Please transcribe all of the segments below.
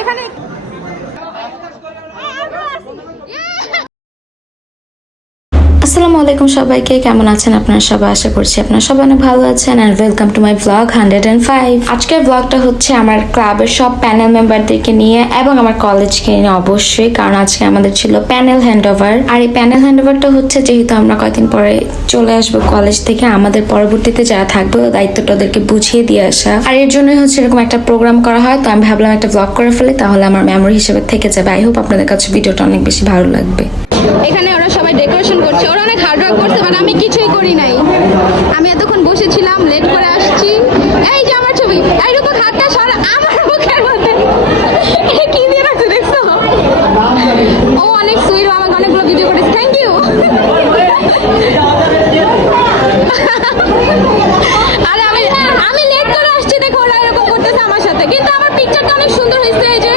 এখানে আসসালামু আলাইকুম সবাইকে, কেমন আছেন আপনারা সবাই? আশা করছি আপনারা সবাই অনেক ভালো আছেন and welcome to my blog 105। আজকের ব্লগটা হচ্ছে আমার ক্লাবের সব প্যানেল মেম্বারদেরকে নিয়ে এবং আমার কলেজকে নিয়ে অবশ্যই, কারণ আজকে আমাদের ছিল প্যানেল হ্যান্ডওভার। আর এই প্যানেল হ্যান্ডওভারটা হচ্ছে যেহেতু আমরা কয়েকদিন পরে চলে আসবো কলেজ থেকে, আমাদের পরবর্তীতে যারা থাকবে দায়িত্বটা ওদেরকে বুঝিয়ে দিয়ে আসা। আর এর জন্যই হচ্ছে এরকম একটা প্রোগ্রাম করা হয়। তো আমি ভাবলাম একটা ব্লগ করে ফেলি, তাহলে আমার মেমোরি হিসেবে থেকে যাবে। আই হোপ আপনাদের কাছে ভিডিওটা অনেক বেশি ভালো লাগবে। এখানে ওরা সবাই ডেকোরেশন করছে, ওরা অনেক হার্ড ওয়ার্ক করছে, বাট আমি কিছুই করি নাই। আমি এতক্ষণ বসেছিলাম, লেট করে আসছি। এই যে আমার ছবি, এই রূপক হাতটা সর আমার মুখের মধ্যে। কি দিয়ে রাখছে দেখছো? ও অনেক সুইট, আমাকে অনেকগুলো ভিডিও করেছে, থ্যাংক ইউ। আরে আমি লেট করে আসছি, দেখো ওরা এরকম করতেছে আমার সাথে, কিন্তু আমার পিকচারটা অনেক সুন্দর হয়েছে। এই যে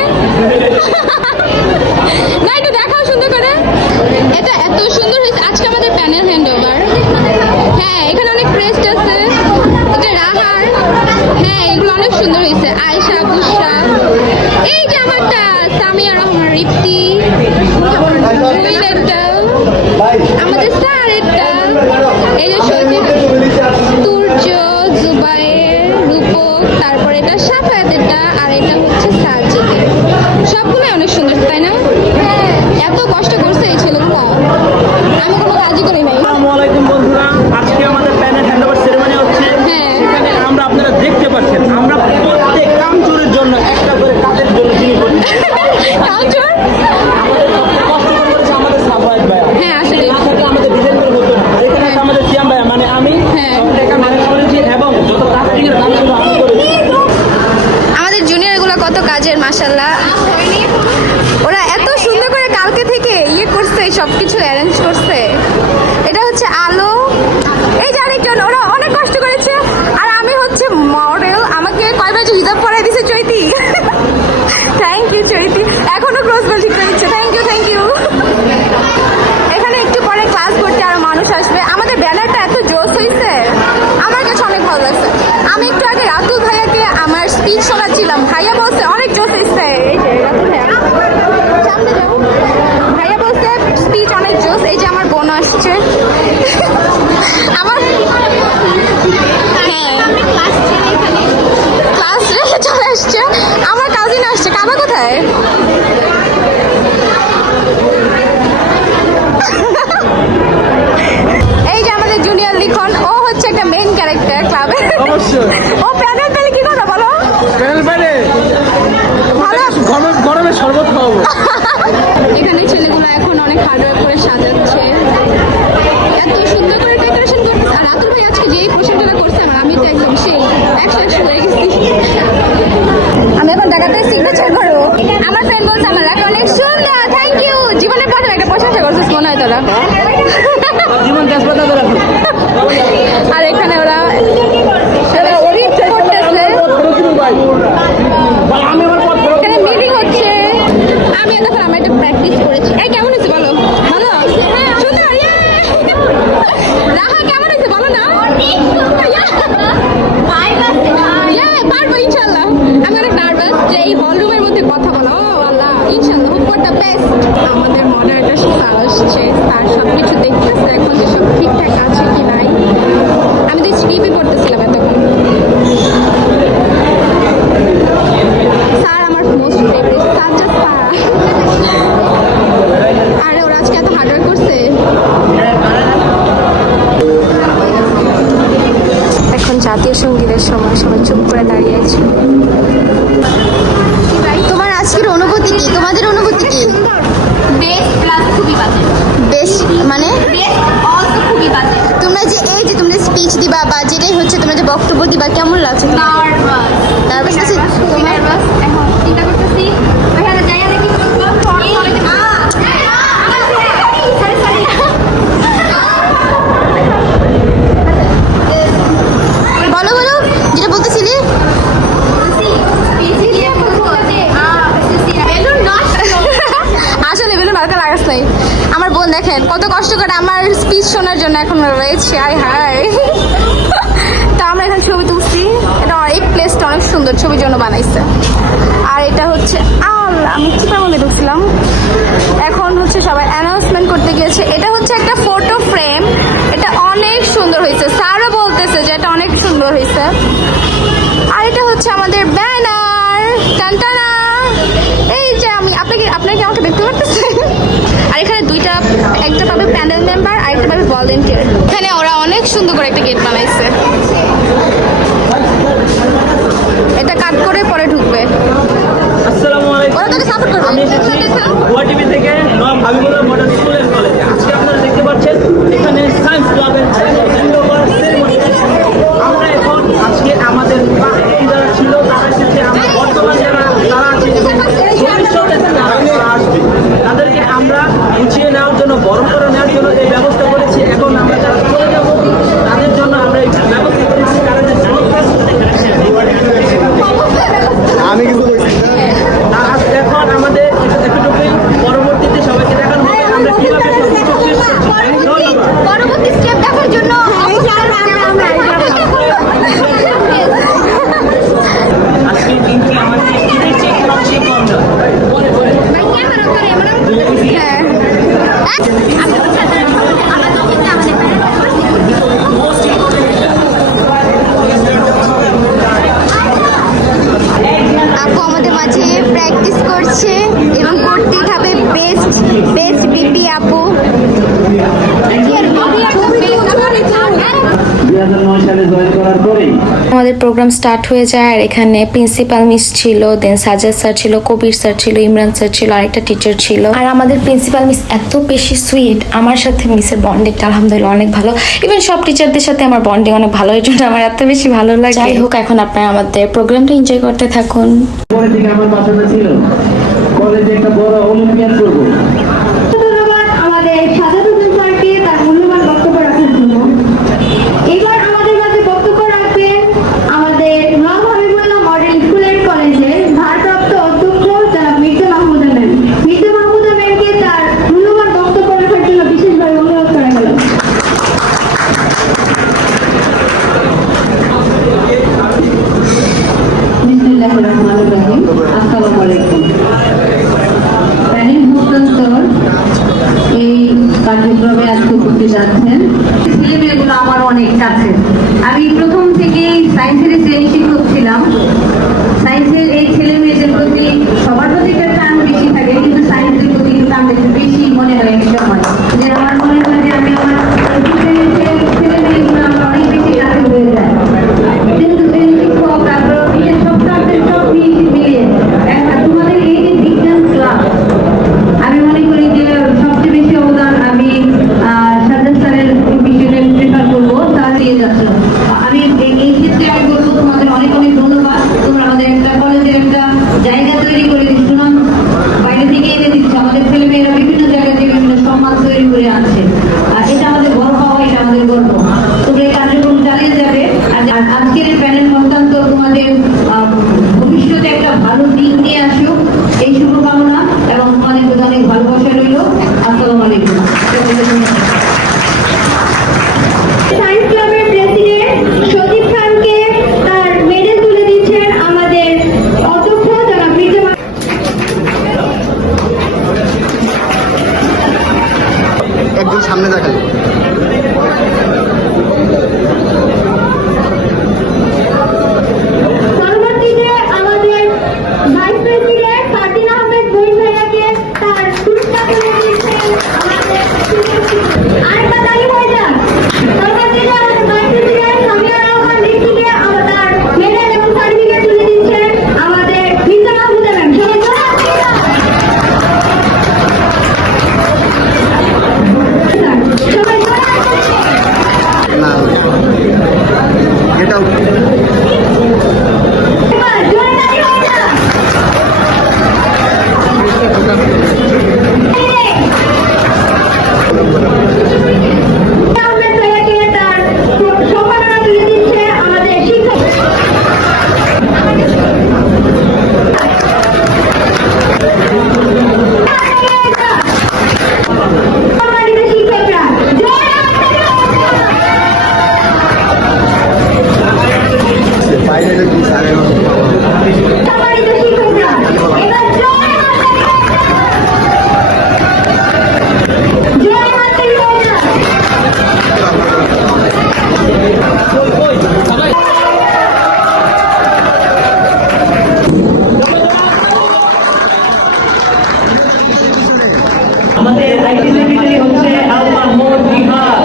না, একটু দেখাও সুন্দর করে, এটা এত সুন্দর হয়েছে। আজকে আমাদের প্যানেল হ্যান্ডওভার। হ্যাঁ, এখানে অনেক ক্রেস্ট আছে, এটা রাহার। হ্যাঁ, এগুলো অনেক সুন্দর হয়েছে। আয়েশা, বুশরা, এই যে আমারটা সামিয়া রহমান, রিপ্তি, জুইলেরটা, আমাদের স্যারেরটা, এই যে তুর্য, জুবাইর, রূপক, তারপর এটা সাফায়াতেরটা, আর এটা হচ্ছে সাজিদের। সবগুলোই অনেক সুন্দর, তাই না? এত কষ্ট করছে এই ছেলেগুলো, আমি কোনো কাজই করি নাই। আসসালামু আলাইকুম বন্ধুরা, আজকে আমাদের প্যানেল হ্যান্ডওভার সেরেমনি হচ্ছে। এখানে আমরা আপনারা দেখতে পাচ্ছেন, আমরা প্রত্যেক কামচুরের জন্য একটা করে কাজের জন্য যিনি কামচুর? আমাদের সবচেয়ে কষ্ট করেছে আমাদের সাফায়েত ভাইয়া। হ্যাঁ, আসলে না থাকলে আমাদের ডিজাইন করে হতো না। আর এখানে আছে আমাদের সিয়াম ভাইয়া, মানে আমি সব টাকা ম্যানেজ করেছি এবং যত কাস্টিং এর কাজ ছিল আমি করেছি। আমাদের জুনিয়র গুলো কত কাজের, মাশাআল্লাহ। ওরা এত সুন্দর করে কালকে থেকে করছে, সবকিছু অ্যারেঞ্জ করছে। এটা হচ্ছে আলো, এই যে আরেকজন, ওরা অনেক কষ্ট করেছে। আর আমি হচ্ছে মডেল, আমাকে কয়বার যে হিজাব পরাই দিছে চৈতি। থ্যাংক ইউ চৈতি, এখনো ক্রস বেল ঠিক করে দিচ্ছে, থ্যাংক ইউ থ্যাংক ইউ। এখানে একটু পরে ক্লাস করতে আরো মানুষ আসবে। আমাদের ব্যানারটা এত জোশ হয়েছে, আমার কাছে অনেক ভালো লাগছে। আমি একটু আগে রাতুল ভাইয়াকে আমার স্পিচ শোনাচ্ছিলাম, ভাইয়া বলছে অনেক জোশ হয়েছে। এই যে রাতুল ভাইয়া, সামনে যাও। ভাইয়া বলছে স্পিচ অনেক জোশ। এই যে আমার বোন আসছে, আমার ক্লাস রেখে চলে আসছে। আমার কাজিন আসছে, কাবা কোথায়? এই যে আমাদের জুনিয়র লিখন, ও হচ্ছে একটা মেইন ক্যারেক্টার ক্লাবে। অবশ্যই ও প্যানেল পেলে কি কথা বলো? প্যানেল বাইরে ভালো। গরমে শরবত খাওয়াবো। এখানে ছেলেগুলো এখন অনেক হার্ড ওয়ার্ক করে সাজাচ্ছে, এত সুন্দর করে ডেকোরেশন করতেছে। আর রাতুল ভাই আজকে যেই প্রশংসাটা করছে আমার, আমি তো একদম সেই 100 হয়ে গেছি। আমি এখন দেখাতে সিগনেচার করবো। আমার ফ্রেন্ড বলছে আমার লেখা অনেক সুন্দর, থ্যাংক ইউ। জীবনের প্রথম একটা প্রশংসা করছিস মনে হয় তোরা। জীবন তেজপাতা করে রাখো। আর এখানে ওরা স্পিচ করতেছে, এখানে মিটিং হচ্ছে। আমি এতক্ষণ আমার একটা প্র্যাকটিস করেছি। এই কেমন হয়েছে বলো? ভালো, সুন্দর। রাহা কেমন হয়েছে বলো না? পারবো ইনশাল্লাহ। আমি অনেক নার্ভাস যে এই হল রুমের মধ্যে কথা বলো। ও আল্লাহ, ইনশাল্লাহ হোপ ফর দ্য বেস্ট। আমাদের মডারেটর স্যার আসছে, তার সবকিছু দেখতেছে এখন যে সব ঠিকঠাক আছে কি নাই। আমি তো স্লিপই করতেছিলাম এতক্ষণ। স্যার আমার most favourite, sir just sir. আরে ওরা আজকে এত হার্ড ওয়ার্ক করছে। এখন জাতীয় সঙ্গীতের সময়, সবাই চুপ করে দাঁড়িয়ে আছে। তোমার আজকের অনুভূতি কি? তোমাদের অনুভূতি কি? বেস্ট প্লাস খুবই বাজে। বেস্ট মানে বেস্ট অলসো খুবই বাজে। তোমরা যে এই যে তোমরা স্পিচ দিবা বা যেটাই হচ্ছে তোমরা যে বক্তব্য দিবা, কেমন লাগছে? নার্ভাস নার্ভাস আছে খুবই নার্ভাস। এখন চিন্তা করতেছি ওখানে যাইয়া দেখি বলো বলো, যেটা বলতেছিলি। আসলে বেলুন হালকা লাগাস নাই। আমার বোন দেখেন কত কষ্ট করে আমার স্পিচ শোনার জন্য এখন রয়েছে। আয় হায়। তা আমরা এখন ছবি তুলছি, এটা এই প্লেসটা অনেক সুন্দর, ছবির জন্য বানাইছে। আর এটা হচ্ছে আল্লাহ, আমি চিপার মধ্যে ঢুকছিলাম। এখন হচ্ছে সবাই অ্যানাউন্সমেন্ট করতে গিয়েছে। এটা হচ্ছে একটা ফটো ফ্রেম, এটা অনেক সুন্দর হয়েছে, স্যারও বলতেছে যে এটা অনেক সুন্দর হয়েছে। আর এটা হচ্ছে আমাদের ব্যানার, টানটানা। এই যে আমি আপনাকে আমাকে দেখতে পারতেছেন। আর এখানে দুইটা, একটা পাবে প্যানেল মেম্বার আর একটা পাবে ভলেন্টিয়ার। এখানে ওরা অনেক সুন্দর করে একটা গেট বানাইছে, এটা কাট করে পরে ঢুকবে। আসসালামু আলাইকুম। ওরা তোকে সাপোর্ট করবে। আমি এসেছি গুয়াহাটি থেকে নবাব হাবিবুল্লাহ মডেল স্কুল এন্ড কলেজে। আজকে আপনারা দেখতে পাচ্ছেন এখানে সায়েন্স ক্লাবের হ্যান্ডওভার সেরেমনি। আমরা এখন আজকে আমাদের বাকি যারা ছিল তারা এসেছে, আমরা বর্তমান যারা তারা আছে এবং ভবিষ্যতে যারা আসবে তাদেরকে আমরা গুছিয়ে নেওয়ার জন্য, বরণ করে নেওয়ার জন্য এই ব্যবস্থা করেছি। এখন আমরা যারা চলে যাব তাদের জন্য আমরা এই ব্যবস্থা করেছি। কারণ আমি কিন্তু আর এখন আমাদের এতটুকুই, পরবর্তীতে সবাইকে দেখানো হবে আমরা কিভাবে সবকিছু শেষ করছি। ধন্যবাদ। পরবর্তী স্টেপ দেখার জন্য আজকে দিনটি আমাদের ঈদের চেয়ে সবচেয়ে কম দাম। হ্যাঁ, আপু আমাদের মাঝে প্র্যাকটিস করছে এবং করতেই থাকবে। বেস্ট বেস্ট বিপি আপু। 2009 সালে জয়েন করার পরেই আমাদের প্রোগ্রাম স্টার্ট হয়ে যায়। আর এখানে প্রিন্সিপাল মিস ছিল, দেন সাজ্জাদ স্যার ছিল, কবির স্যার ছিল, ইমরান স্যার ছিল, আরেকটা টিচার ছিল। আর আমাদের প্রিন্সিপাল মিস এত বেশি সুইট, আমার সাথে মিসের বন্ডিংটা আলহামদুলিল্লাহ অনেক ভালো। ইভেন সব টিচারদের সাথে আমার বন্ডিং অনেক ভালো, এই জন্য আমার এত বেশি ভালো লাগে। যাই হোক, এখন আপনারা আমাদের প্রোগ্রামটা এনজয় করতে থাকুন। পরে থেকে আমার বাসনা ছিল কলেজে একটা বড় অলিম্পিয়াড করবো। ধন্যবাদ আমাদের সাজাদ হোসেন স্যারকে তার মূল্যবান বক্তব্য রাখার জন্য। এবার আমাদের মাঝে বক্তব্য রাখবেন আমাদের নবাব হাবিবুল্লাহ মডেল স্কুল এন্ড কলেজের ভারপ্রাপ্ত অধ্যক্ষ জনাব মির্জা মাহমুদা ম্যাম। মির্জা মাহমুদা ম্যামকে তার মূল্যবান বক্তব্য রাখার জন্য বিশেষভাবে অনুরোধ করা হলো। বিসমিল্লাহির রহমানির রহিম। আসসালামু আলাইকুম। প্যানেল হস্তান্তর এই কার্যক্রমে আজকে উপস্থিত আছেন। ছেলেমেয়েগুলো আমার অনেক কাছে। আমি প্রথম থেকেই সায়েন্সের শ্রেণী শিক্ষক ছিলাম। সায়েন্সের এই ছেলে মেয়েদের প্রতি সবার প্রতি একটা টান বেশি থাকে, কিন্তু সায়েন্সের প্রতি একটু টান একটু বেশি মনে হয় এক সময়। যে আমার মনে হয় যে আমি আমার ছেলে মেয়েগুলো আমার অনেক বেশি কাছে হয়ে যায়। যেহেতু শ্রেণী শিক্ষক, তারপর সব সাবজেক্ট সব মিলিয়ে তোমাদের এই যে বিজ্ঞান ক্লাব, আমি মনে করি যে সবচেয়ে বেশি অবদান আমি সাজ্জাদ স্যারের বিষয়টা প্রেফার করবো। স্যার দিয়ে যাচ্ছ, আমি এই ক্ষেত্রে আমি বলবো তোমাদের অনেক অনেক ধন্যবাদ। তোমরা আমাদের একটা কলেজে আমাদের আইটি সেক্রেটারি হচ্ছে আল মাহমুদ বিহার।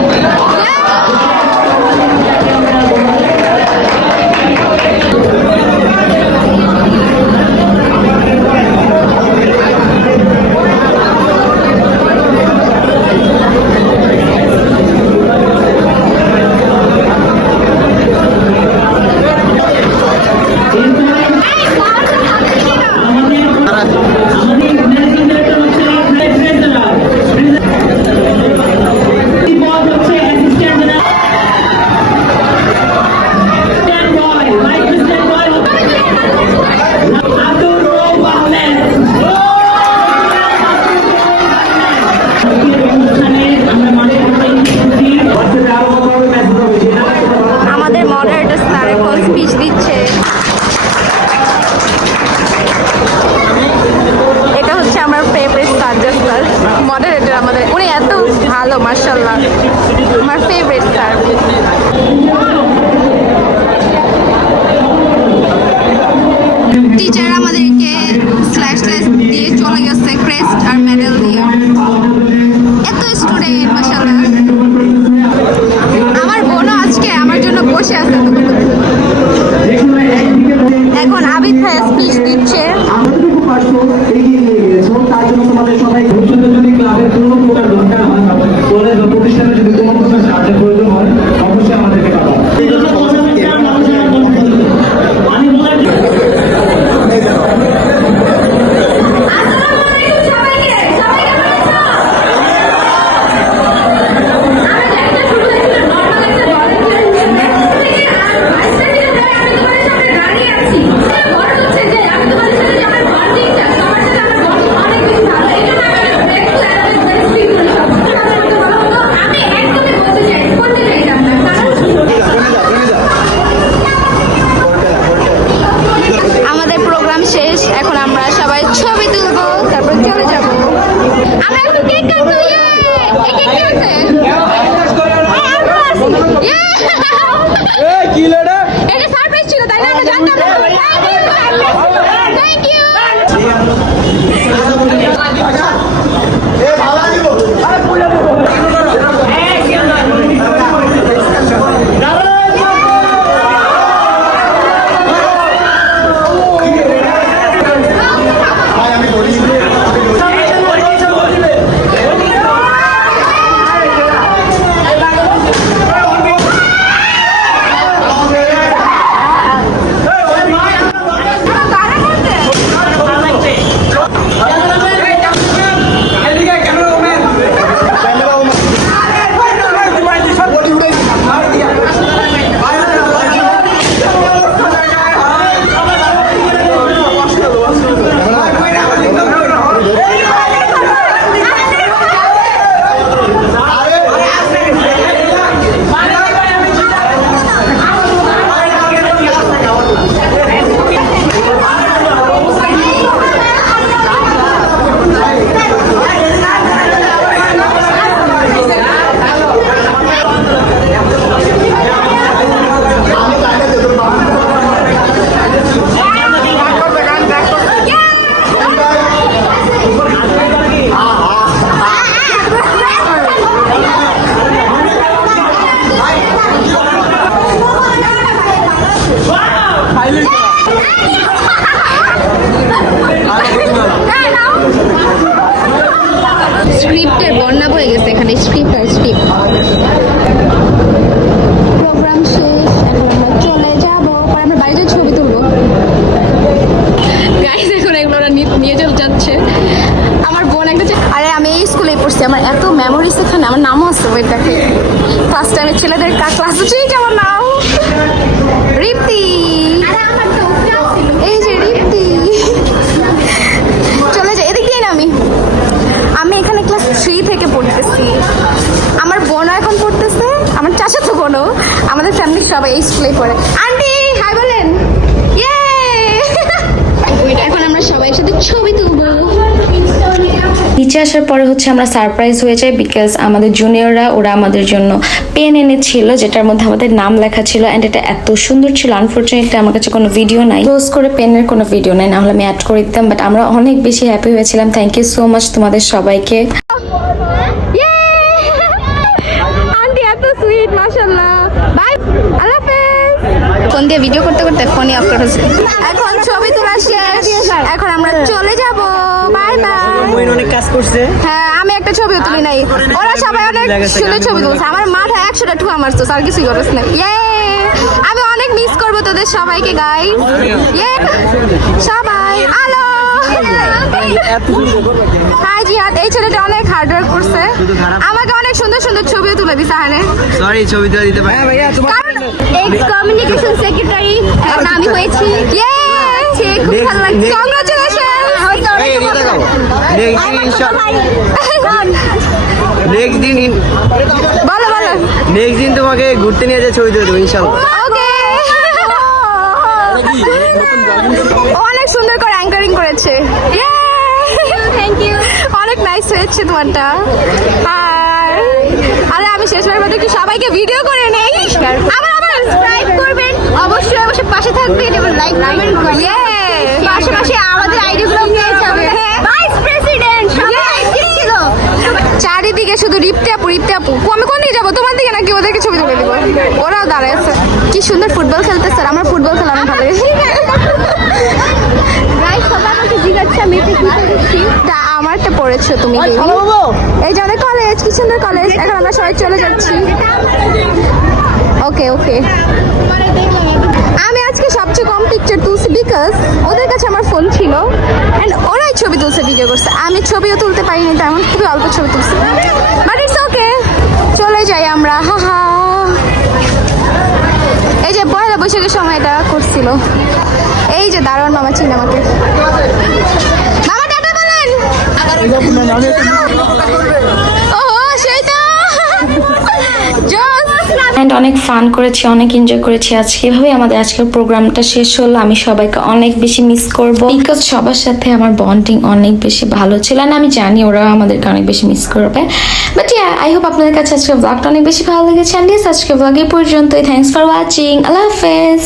আমাদের মডারেটর স্যার এখন স্পিচ দিচ্ছে। এটা হচ্ছে আমার ফেভারিট সাবজেক্ট স্যার, মডারেটর আমাদের। উনি এত ভালো, মাশাআল্লাহ, আমার ফেভারিট স্যার। টিচার আমাদেরকে স্ল্যাশ দিয়ে চলে গেছে, ক্রেস্ট আর মেডেল দিয়ে। এত স্টুডেন্ট, মাশাআল্লাহ। আমার বোনও আজকে আমার জন্য বসে আছে। এখন আবিদ ভাই স্পিচ দিচ্ছে। যতটুকু পারছো এগিয়ে নিয়ে গিয়েছো, তার জন্য তোমাদের সবাই ভবিষ্যতে যদি ক্লাবের কোনো প্রকার দরকার হয়, কলেজ বা প্রতিষ্ঠানে যদি কোনো প্রকার সাহায্যের প্রয়োজন হয়, অবশ্যই আমাদেরকে পাঠাও। আমি বলে আসার পরে হচ্ছে আমরা সারপ্রাইজ হয়ে যাই, বিকজ আমাদের জুনিয়ররা ওরা আমাদের জন্য পেন এনেছিল যেটার মধ্যে আমাদের নাম লেখা ছিল, অ্যান্ড এটা এত সুন্দর ছিল। আনফর্চুনেটলি আমার কাছে কোনো ভিডিও নাই, ক্লোজ করে পেনের কোনো ভিডিও নাই, না হলে আমি অ্যাড করে দিতাম। বাট আমরা অনেক বেশি হ্যাপি হয়েছিলাম। থ্যাংক ইউ সো মাচ তোমাদের সবাইকে। আন্টি এত সুইট, মাশাআল্লাহ। বাই, আল্লাহ হাফেজ। ফোন দিয়ে ভিডিও করতে করতে ফোনই অফ করেছে। এখন ছবি তোলা শেষ, এখন আমরা চলে যাব। Bye bye. মইন অনেক কাজ করছে। হ্যাঁ, আমি একটা ছবিও তুলি নাই, ওরা সবাই অনেক সুন্দর ছবি তুলছে। আমার মাথায় 100টা ঠুয়া মারছো, আর কিছুই করিস না। ইয়ে, আমি অনেক মিস করবো তোদের সবাইকে গাইস। ইয়ে সবাই আলো। হাই জিহাদ, এই ছেলেটা অনেক হার্ড ওয়ার্ক করছে, আমাকে অনেক সুন্দর সুন্দর ছবিও তুলে দিছে। হানে সরি ছবি তুলে দিতে পারি ভাইয়া তোমার এক্স কমিউনিকেশন সেক্রেটারি এখন আমি হয়েছি। ইয়ে, খুব ভালো লাগছে। কংগ্রাচুলেশন। এই এদিকে তাকাও নেক্সট দিন বলো বলো। নেক্সট দিন তোমাকে ঘুরতে নিয়ে যেয়ে ছবি তুলে দেবো ইনশাআল্লাহ। ওকে। অনেক সুন্দর করে অ্যাঙ্কারিং করেছে। থ্যাংক ইউ, অনেক নাইস হয়েছে তোমারটা। আর আরে আমি শেষবারের মতো একটু সবাইকে ভিডিও করে নেই। আবার সাবস্ক্রাইব করবেন, অবশ্যই অবশ্যই পাশে থাকবেন এবং লাইক কমেন্ট করবেন। পাশাপাশি আমাদের আইডিগুলো পেয়ে যাবেন। ভাইস প্রেসিডেন্ট সবাই অ্যাক্টিভ ছিল। চারিদিকে শুধু রিপটাপু রিপটাপু। আমি কোন দিকে যাবো, তোমার দিকে নাকি ওদেরকে ছবি তুলে দিব? ওরাও দাঁড়ায় আছে। কি সুন্দর ফুটবল খেলতেছে, আমার ফুটবল খেলা অনেক ভালো লাগে। গাইস সবাই আমাকে জিজ্ঞাসা আমি এটা কি করেছি। তা আমারটা পড়েছো তুমি? এই যে আমাদের কলেজ, কি সুন্দর কলেজ। এখন আমরা সবাই চলে যাচ্ছি। ওকে ওকে। আমি আজকে সবচেয়ে কম পিকচার তুলছি বিকজ ওদের কাছে আমার ফোন ছিল অ্যান্ড ওরাই ছবি তুলছে, ভিডিও করছে। আমি ছবিও তুলতে পারিনি, তেমন খুবই অল্প ছবি তুলছি। বাট ইটস ওকে, চলে যাই আমরা। হা হা। এই যে পয়লা বৈশাখের সময় এটা করছিল, এই যে দারোয়ান মামা চিন আমাকে। মামা টাটা বলেন। ওহো সেই তো জোস। অ্যান্ড অনেক ফান করেছি, অনেক এনজয় করেছি আজকে। এভাবে আমাদের আজকের প্রোগ্রামটা শেষ হলো। আমি সবাইকে অনেক বেশি মিস করবো, বিকজ সবার সাথে আমার বন্ডিং অনেক বেশি ভালো ছিল, আর আমি জানি ওরা আমাদেরকে অনেক বেশি মিস করবে। বাট ইয়া, আই হোপ আপনাদের কাছে আজকের ব্লগটা অনেক বেশি ভালো লেগেছে। অ্যান্ড আজকে ব্লগ এই পর্যন্তই। Thanks for watching. আল্লাহ হাফেজ।